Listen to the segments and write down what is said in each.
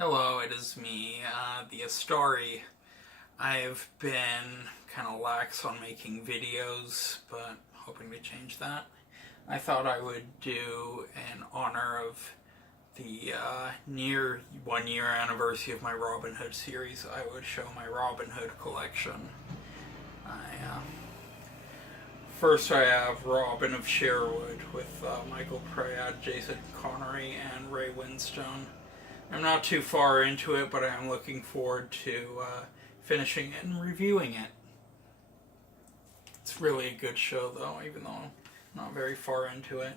Hello, it is me, the Istari. I've been kind of lax on making videos, but hoping to change that. I thought I would do, in honor of the near 1 year anniversary of my Robin Hood series, I would show my Robin Hood collection. First, I have Robin of Sherwood with Michael Pratt, Jason Connery, and Ray Winstone. I'm not too far into it, but I am looking forward to finishing it and reviewing it. It's really a good show, though, even though I'm not very far into it.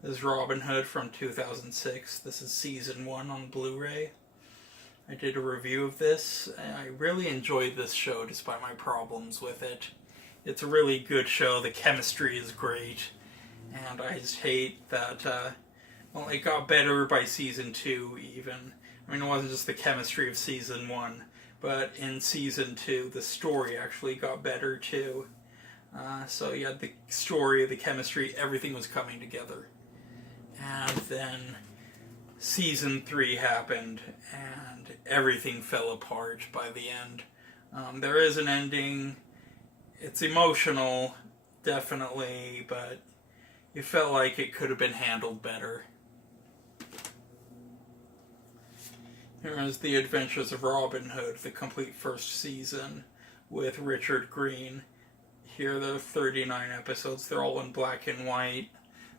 This is Robin Hood from 2006. This is Season 1 on Blu-ray. I did a review of this, and I really enjoyed this show despite my problems with it. It's a really good show. The chemistry is great, and I just hate that... Well, it got better by Season 2, even. I mean, it wasn't just the chemistry of Season 1, but in Season 2, the story actually got better, too. So you had the story, the chemistry, everything was coming together. And then Season 3 happened, and everything fell apart by the end. There is an ending. It's emotional, definitely, but it felt like it could have been handled better. Here is The Adventures of Robin Hood, the complete first season, with Richard Green. Here there are 39 episodes. They're all in black and white.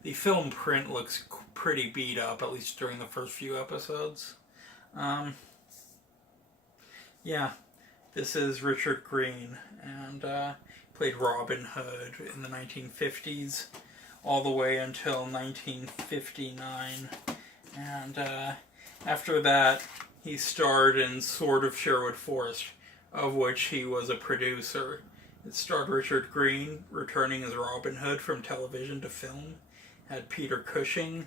The film print looks pretty beat up, at least during the first few episodes. Yeah, this is Richard Green, and played Robin Hood in the 1950s, all the way until 1959. And after that, he starred in Sword of Sherwood Forest, of which he was a producer. It starred Richard Green, returning as Robin Hood from television to film. Had Peter Cushing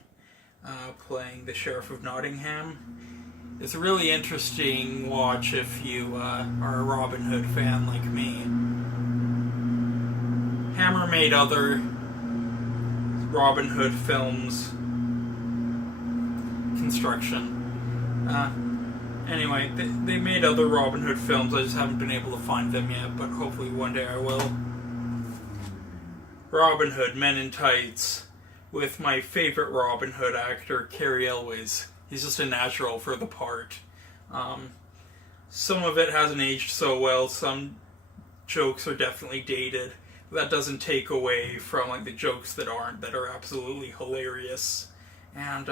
playing the Sheriff of Nottingham. It's a really interesting watch if you are a Robin Hood fan like me. Hammer made other Robin Hood films. Construction. Anyway, they made other Robin Hood films. I just haven't been able to find them yet, but hopefully one day I will. Robin Hood, Men in Tights, with my favorite Robin Hood actor, Cary Elwes. He's just a natural for the part. Some of it hasn't aged so well. Some jokes are definitely dated. That doesn't take away from like the jokes that aren't, that are absolutely hilarious. And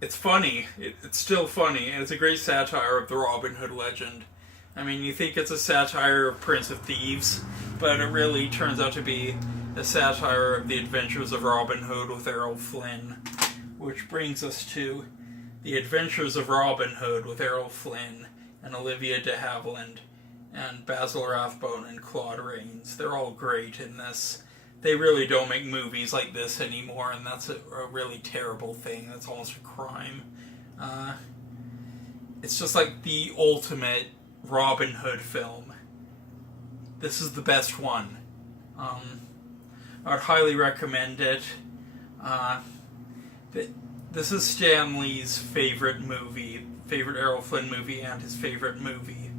it's funny. It's still funny, and it's a great satire of the Robin Hood legend. I mean, you think it's a satire of Prince of Thieves, but it really turns out to be a satire of the adventures of Robin Hood with Errol Flynn. Which brings us to The Adventures of Robin Hood with Errol Flynn and Olivia de Havilland and Basil Rathbone and Claude Rains. They're all great in this. They really don't make movies like this anymore, and that's a really terrible thing. That's almost a crime. It's just like the ultimate Robin Hood film. This is the best one. I would highly recommend it. This is Stan Lee's favorite movie, favorite Errol Flynn movie, and his favorite movie.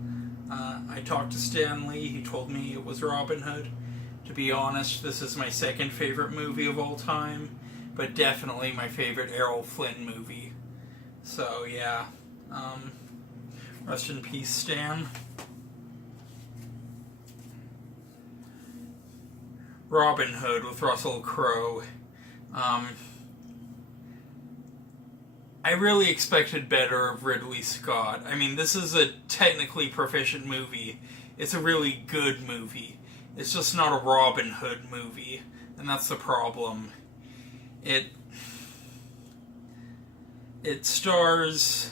I talked to Stan Lee. He told me it was Robin Hood. To be honest, this is my second favorite movie of all time, but definitely my favorite Errol Flynn movie. So, yeah. Rest in peace, Stan. Robin Hood with Russell Crowe. I really expected better of Ridley Scott. I mean, this is a technically proficient movie. It's a really good movie. It's just not a Robin Hood movie, and that's the problem. It stars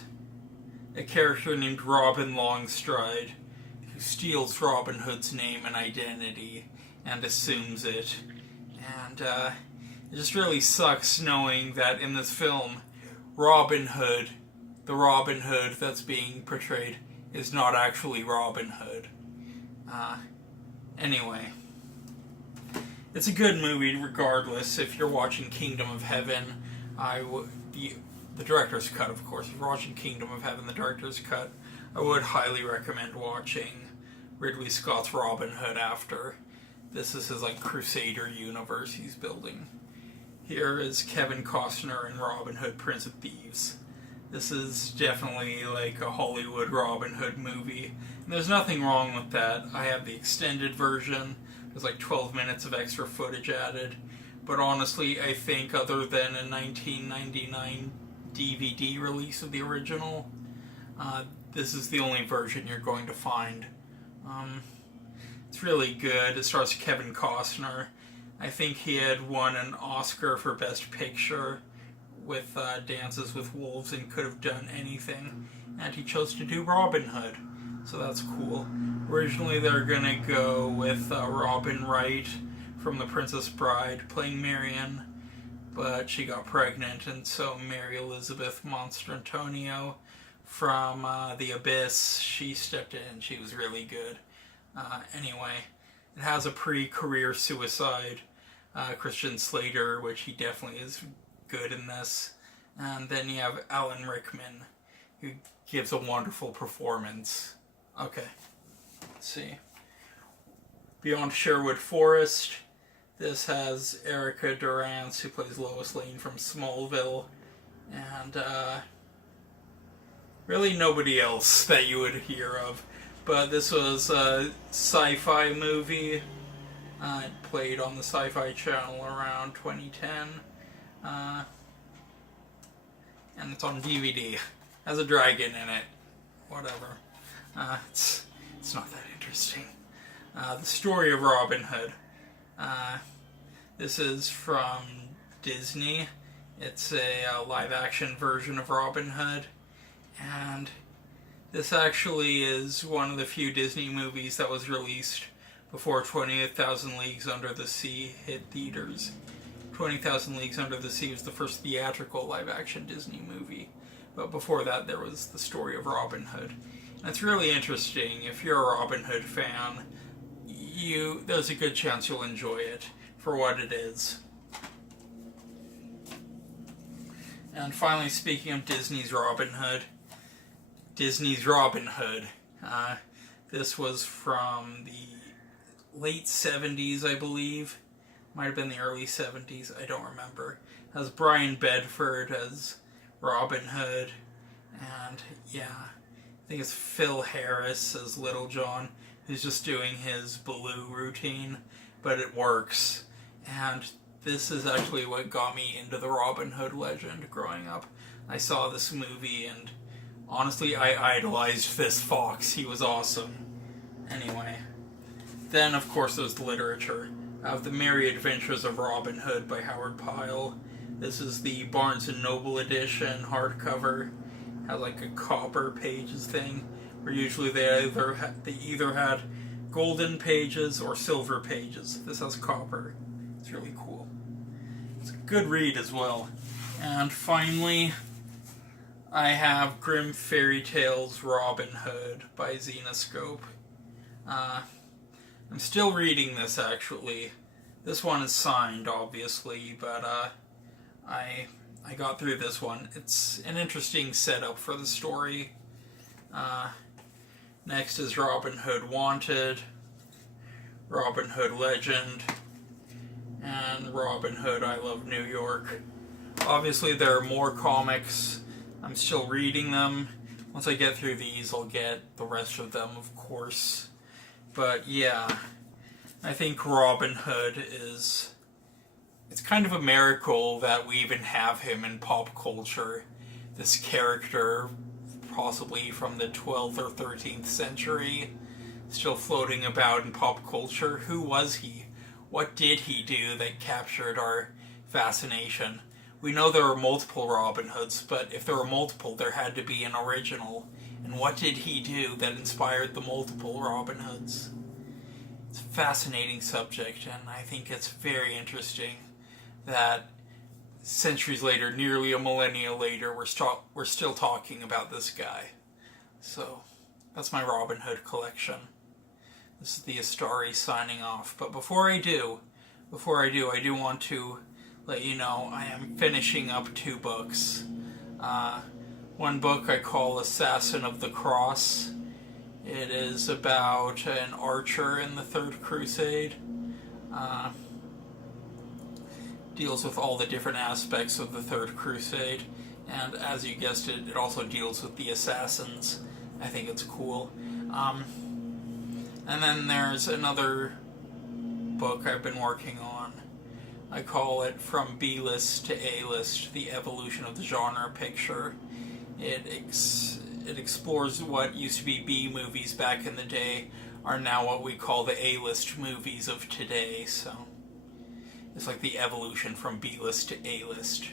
a character named Robin Longstride, who steals Robin Hood's name and identity and assumes it. And it just really sucks knowing that in this film, Robin Hood, the Robin Hood that's being portrayed, is not actually Robin Hood. Anyway, it's a good movie regardless. If you're watching Kingdom of Heaven, the director's cut, of course. If you're watching Kingdom of Heaven, the director's cut, I would highly recommend watching Ridley Scott's Robin Hood after. This is his like Crusader universe he's building. Here is Kevin Costner in Robin Hood, Prince of Thieves. This is definitely like a Hollywood Robin Hood movie. And there's nothing wrong with that. I have the extended version. There's like 12 minutes of extra footage added. But honestly, I think other than a 1999 DVD release of the original, this is the only version you're going to find. It's really good. It stars Kevin Costner. I think he had won an Oscar for Best Picture with Dances with Wolves and Could Have Done Anything, and he chose to do Robin Hood, so that's cool. Originally they were going to go with Robin Wright from The Princess Bride playing Marion, but she got pregnant, and so Mary Elizabeth Mastrantonio from The Abyss, she stepped in. She was really good. Anyway, it has a pre-career suicide, Christian Slater, which he definitely is good in this. And then you have Alan Rickman, who gives a wonderful performance. Okay, let's see. Beyond Sherwood Forest, this has Erica Durance, who plays Lois Lane from Smallville, and really nobody else that you would hear of. But this was a sci-fi movie. It played on the Sci-Fi Channel around 2010. And it's on DVD. Has a dragon in it. Whatever. It's not that interesting. The story of Robin Hood. This is from Disney. It's a live-action version of Robin Hood. And this actually is one of the few Disney movies that was released before 20,000 Leagues Under the Sea hit theaters. 20,000 Leagues Under the Sea was the first theatrical live-action Disney movie. But before that, there was the story of Robin Hood. And it's really interesting. If you're a Robin Hood fan, there's a good chance you'll enjoy it for what it is. And finally, speaking of Disney's Robin Hood, this was from the late 70s, I believe. Might have been the early 70s, I don't remember. It has Brian Bedford as Robin Hood, and yeah, I think it's Phil Harris as Little John, who's just doing his Baloo routine, but it works. And this is actually what got me into the Robin Hood legend growing up. I saw this movie, and honestly, I idolized this fox. He was awesome. Anyway, then of course there's the literature. I have The Merry Adventures of Robin Hood by Howard Pyle. This is the Barnes & Noble edition, hardcover. Has like a copper pages thing, where usually they either had golden pages or silver pages. This has copper. It's really cool. It's a good read as well. And finally, I have Grimm Fairy Tales Robin Hood by Zenoscope. I'm still reading this, actually. This one is signed, obviously, but I got through this one. It's an interesting setup for the story. Next is Robin Hood Wanted, Robin Hood Legend, and Robin Hood I Love New York. Obviously, there are more comics. I'm still reading them. Once I get through these, I'll get the rest of them, of course. But yeah, I think Robin Hood is... It's kind of a miracle that we even have him in pop culture. This character, possibly from the 12th or 13th century, still floating about in pop culture. Who was he? What did he do that captured our fascination? We know there are multiple Robin Hoods, but if there were multiple, there had to be an original. And what did he do that inspired the multiple Robin Hoods? It's a fascinating subject, and I think it's very interesting that centuries later, nearly a millennia later, we're still talking about this guy. So, that's my Robin Hood collection. This is the Istari signing off. But before I do, I do want to let you know I am finishing up 2 books. Uh, One book I call Assassin of the Cross. It is about an archer in the Third Crusade. Uh, Deals with all the different aspects of the Third Crusade. And as you guessed it, it also deals with the assassins. I think it's cool. And then there's another book I've been working on. I call it From B-list to A-list, the evolution of the genre picture. It explores what used to be B movies back in the day are now what we call the A-list movies of today. So it's like the evolution from B-list to A-list,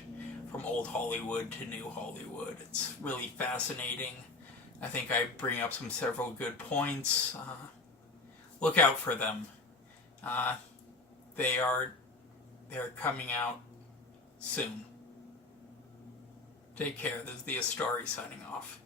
from old Hollywood to new Hollywood. It's really fascinating. I think I bring up several good points. Look out for them. They're coming out soon. Take care. This is the Istari signing off.